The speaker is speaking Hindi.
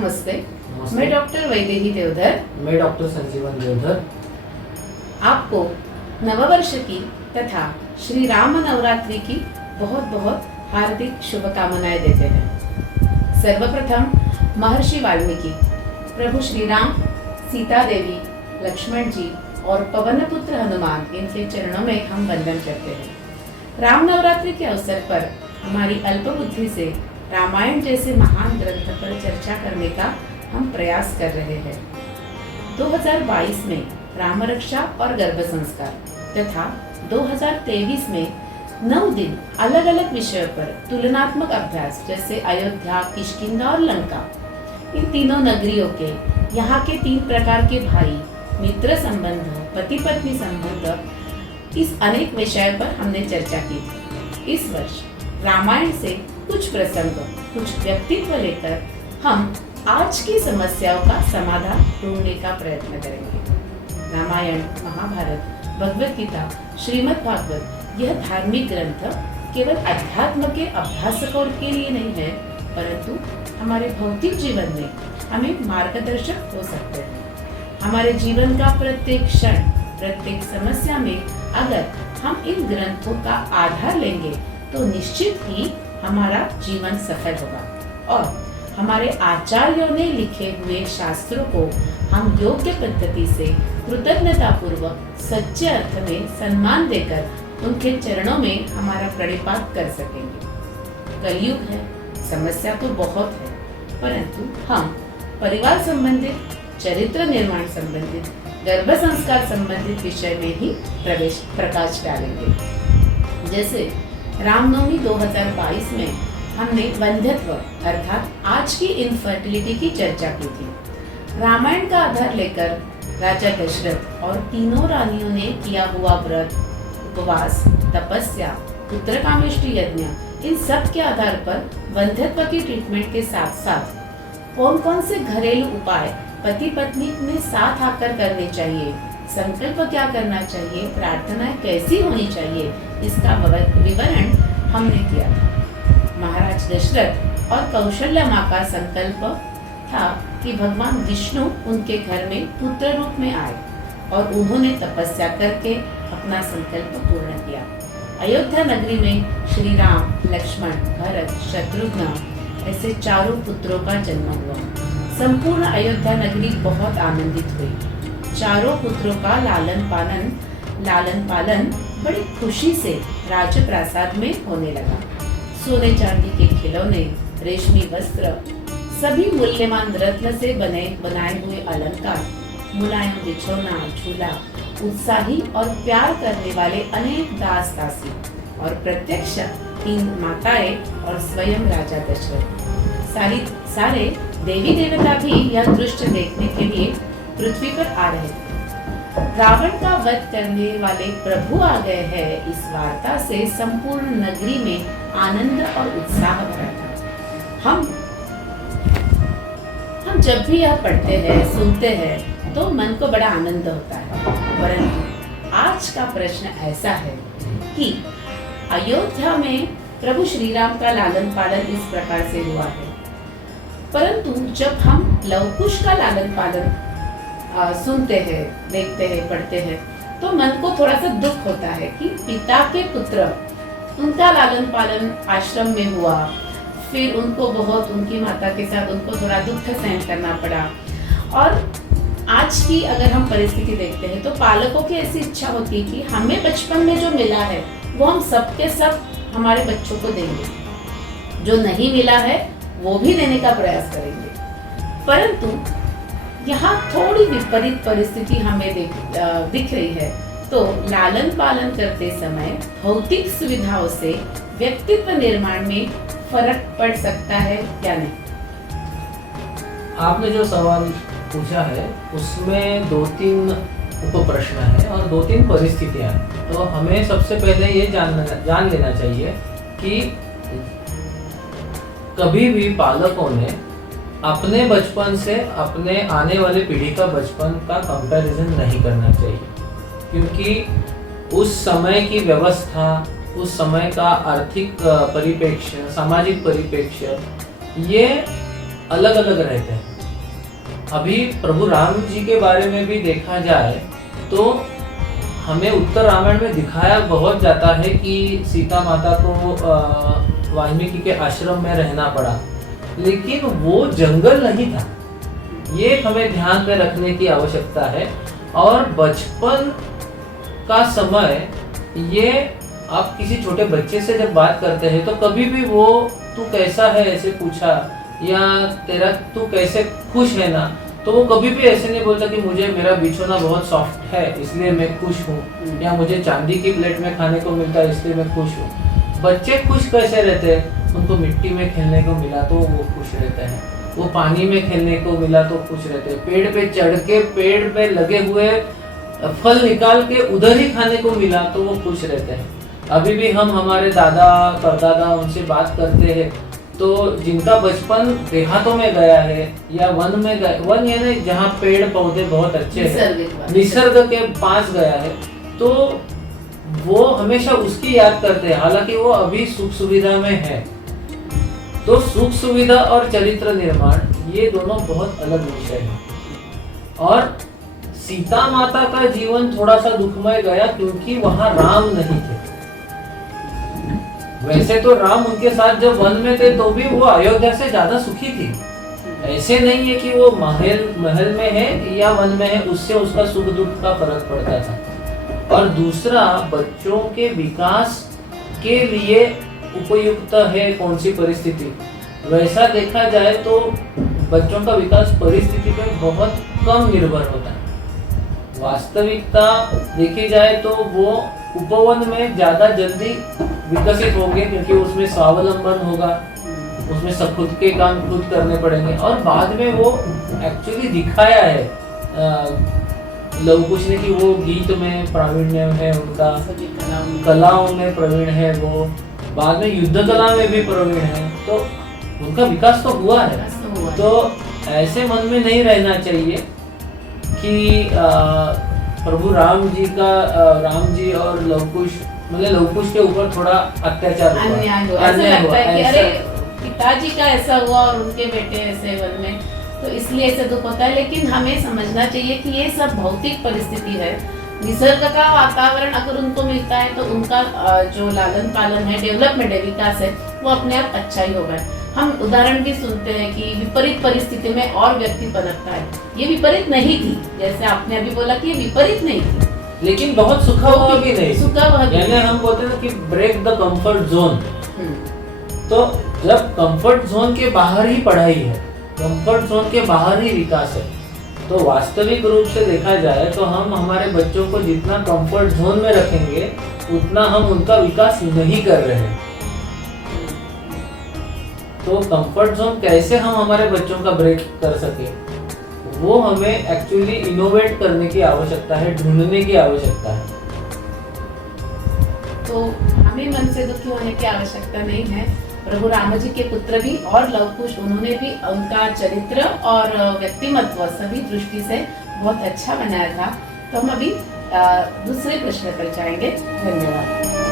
नमस्ते। नमस्ते। मैं डॉक्टर वैदेही देवधर मैं डॉक्टर संजीवन देवधर आपको नववर्ष की तथा श्री राम नवरात्रि की बहुत बहुत हार्दिक शुभकामनाएं देते हैं। सर्वप्रथम महर्षि वाल्मीकि, प्रभु श्री राम, सीता देवी, लक्ष्मण जी और पवन पुत्र हनुमान, इनके चरणों में हम वंदन करते हैं। राम नवरात्रि के अवसर पर हमारी अल्प बुद्धि से रामायण जैसे महान ग्रंथ पर चर्चा करने का हम प्रयास कर रहे हैं। 2022 में राम रक्षा और गर्भ संस्कार तथा 2023 में 9 दिन अलग अलग विषयों पर तुलनात्मक अभ्यास जैसे अयोध्या, किष्किंधा और लंका, इन तीनों नगरियों के यहाँ के 3 प्रकार के भाई, मित्र संबंध, पति पत्नी संबंध, इस अनेक विषयों पर हमने चर्चा की थी। इस वर्ष रामायण से कुछ प्रसंग, कुछ व्यक्तित्व लेकर हम आज की समस्याओं का समाधान ढूंढने का प्रयत्न करेंगे। रामायण, महाभारत, भगवत गीता, श्रीमद् भागवत, यह धार्मिक ग्रंथ केवल अध्यात्म के अभ्यासकों के लिए नहीं है, परंतु हमारे भौतिक जीवन में हमें मार्गदर्शक हो सकते हैं। हमारे जीवन का प्रत्येक क्षण, प्रत्येक समस्या में अगर हम इन ग्रंथों का आधार लेंगे तो निश्चित ही हमारा जीवन सफल होगा और हमारे आचार्यों ने लिखे हुए शास्त्रों को हम योग्य पद्धति से कृतज्ञता पूर्वक सच्चे अर्थ में सम्मान देकर उनके चरणों में हमारा प्रणिपात कर सकेंगे। कलयुग है, समस्या तो बहुत है, परंतु हम परिवार संबंधित, चरित्र निर्माण संबंधित, गर्भ संस्कार संबंधित विषय में ही प्रकाश डालेंगे। जैसे रामनवमी 2022 में हमने वंध्यत्व अर्थात आज की इनफर्टिलिटी की चर्चा की थी। रामायण का आधार लेकर राजा दशरथ और तीनों रानियों ने किया हुआ व्रत, उपवास, तपस्या, पुत्रकामेष्टि यज्ञ, इन सब के आधार पर वंध्यत्व की ट्रीटमेंट के साथ साथ कौन कौन से घरेलू उपाय पति पत्नी में साथ आकर करने चाहिए, संकल्प क्या करना चाहिए, प्रार्थनाएं कैसी होनी चाहिए, इसका विवरण हमने किया था। महाराज दशरथ और कौशल्या माँ का संकल्प था कि भगवान विष्णु उनके घर में पुत्र रूप में आए और उन्होंने तपस्या करके अपना संकल्प पूर्ण किया। अयोध्या नगरी में श्री राम, लक्ष्मण, भरत, शत्रुघ्न ऐसे 4 पुत्रों का जन्म हुआ। संपूर्ण अयोध्या नगरी बहुत आनंदित हुई। 4 पुत्रों का लालन पालन बड़ी खुशी से राजप्रासाद में होने लगा। सोने चांदी के खिलौने, रेशमी वस्त्र, सभी मूल्यवान रत्न से बनाए हुए अलंकार, मुलायम बिछौना, झूला, उत्साही और प्यार करने वाले अनेक दास दासी और प्रत्यक्ष 3 माताएं और स्वयं राजा दशरथ, सारे देवी देवता भी यह दृश्य देखने के लिए पृथ्वी पर आ रहे थे। रावण का वध करने वाले प्रभु आ गए हैं, इस वार्ता से संपूर्ण नगरी में आनंद और उत्साह भरा था। हम जब भी यह पढ़ते हैं, सुनते हैं तो मन को बड़ा आनंद होता है, परंतु आज का प्रश्न ऐसा है कि अयोध्या में प्रभु श्री राम का लालन पालन इस प्रकार से हुआ है, परंतु जब हम लव कुश का लालन पालन सुनते हैं, देखते हैं, पढ़ते हैं तो मन को थोड़ा सा दुख होता है कि पिता के पुत्र, उनका लालन पालन आश्रम में हुआ, फिर उनको बहुत उनकी माता के साथ उनको थोड़ा दुख सहन करना पड़ा। और आज की अगर हम परिस्थिति देखते हैं तो पालकों की ऐसी इच्छा होती है कि हमें बचपन में जो मिला है वो हम सब के सब हमारे बच्चों को देंगे, जो नहीं मिला है वो भी देने का प्रयास करेंगे, परंतु यहाँ थोड़ी विपरीत परिस्थिति हमें दिख रही है। तो लालन पालन करते समय भौतिक सुविधाओं से व्यक्तित्व निर्माण में फर्क पड़ सकता है या नहीं? आपने जो सवाल पूछा है उसमें 2-3 उप प्रश्न है और 2-3 परिस्थितियां हैं। तो हमें सबसे पहले ये जान लेना चाहिए कि कभी भी पालकों ने अपने बचपन से अपने आने वाले पीढ़ी का बचपन का कंपैरिजन नहीं करना चाहिए, क्योंकि उस समय की व्यवस्था, उस समय का आर्थिक परिप्रेक्ष्य, सामाजिक परिप्रेक्ष्य, ये अलग अलग रहते हैं। अभी प्रभु राम जी के बारे में भी देखा जाए तो हमें उत्तर रामायण में दिखाया बहुत जाता है कि सीता माता को वाल्मीकि के आश्रम में रहना पड़ा, लेकिन वो जंगल नहीं था। ये हमें ध्यान में रखने की आवश्यकता है। और बचपन का समय, ये आप किसी छोटे बच्चे से जब बात करते हैं तो कभी भी वो तू कैसा है ऐसे पूछा, या तेरा तू कैसे खुश है ना, तो वो कभी भी ऐसे नहीं बोलता कि मुझे मेरा बिछोना बहुत सॉफ्ट है इसलिए मैं खुश हूँ, या मुझे चांदी की प्लेट में खाने को मिलता है इसलिए मैं खुश हूँ। बच्चे खुश कैसे रहते हैं? उनको मिट्टी में खेलने को मिला तो वो खुश रहते हैं, वो पानी में खेलने को मिला तो खुश रहते हैं, पेड़ पे चढ़ के पेड़ पे लगे हुए फल निकाल के उधर ही खाने को मिला तो वो खुश रहते हैं। अभी भी हम हमारे दादा परदादा उनसे बात करते हैं तो जिनका बचपन देहातों में गया है या वन में गया, वन यानी जहाँ पेड़ पौधे बहुत अच्छे हैं, निसर्ग के पास गया है, तो वो हमेशा उसकी याद करते हैं, हालांकि वो अभी सुख सुविधा में है। तो सुख सुविधा और चरित्र निर्माण ये दोनों बहुत अलग विषय हैं। और सीता माता का जीवन थोड़ा सा दुखमय गया क्योंकि वहां राम नहीं थे। वैसे तो राम उनके साथ जब वन में थे तो भी वो अयोध्या से ज्यादा सुखी थी। ऐसे नहीं है कि वो महल में है या वन में है उससे उसका सुख दुख का फर्क पड़ता था। और दूसरा, बच्चों के विकास के लिए उपयुक्त है कौन सी परिस्थिति, वैसा देखा जाए तो बच्चों का विकास परिस्थिति पर बहुत कम निर्भर होता है। वास्तविकता देखी जाए तो वो उपवन में ज्यादा जल्दी विकसित होंगे क्योंकि उसमें स्वावलंबन होगा, उसमें सब खुद के काम खुद करने पड़ेंगे। और बाद में वो एक्चुअली दिखाया है लव कुश ने कि वो गीत में प्रावीण्य है, उनका कलाओं में प्रवीण है, वो बाद में युद्ध कला में भी प्रवीण है, तो उनका विकास तो हुआ है। तो ऐसे मन में नहीं रहना चाहिए कि प्रभु राम जी और लव कुश, मतलब लव कुश के ऊपर थोड़ा अत्याचार हुआ, अन्याय हुआ। ऐसा लगता है कि अरे पिताजी का ऐसा हुआ और उनके बेटे ऐसे वन में, तो इसलिए ऐसे दुख होता है। लेकिन हमें समझना चाहिए कि ये सब भौतिक परिस्थिति है। निसर्ग का वातावरण अगर उनको मिलता है तो उनका जो लालन पालन है, डेवलपमेंट है, विकास है, वो अपने आप अच्छा ही होगा। हम उदाहरण भी सुनते हैं कि विपरीत परिस्थिति में और व्यक्ति पनपता है। ये विपरीत नहीं थी, जैसे आपने अभी बोला कि ये विपरीत नहीं थी, लेकिन बहुत सुखा हुआ भी नहीं, यानी हम बोलते हैं कि ब्रेक द कंफर्ट जोन। तो जब कंफर्ट जोन के बाहर ही पढ़ाई है, कंफर्ट जोन के बाहर ही विकास है, तो वास्तविक रूप से देखा जाए तो हम हमारे बच्चों को जितना कंफर्ट जोन में रखेंगे उतना हम उनका विकास नहीं कर रहे हैं। तो कंफर्ट जोन कैसे हम हमारे बच्चों का ब्रेक कर सके, वो हमें एक्चुअली इनोवेट करने की आवश्यकता है, ढूंढने की आवश्यकता है। तो हमें मन से दुखी होने की आवश्यकता नहीं है। प्रभु राम जी के पुत्र भी और लव कुश, उन्होंने भी उनका चरित्र और व्यक्तिमत्व सभी दृष्टि से बहुत अच्छा बनाया था। तो हम अभी दूसरे प्रश्न पर जाएंगे। धन्यवाद।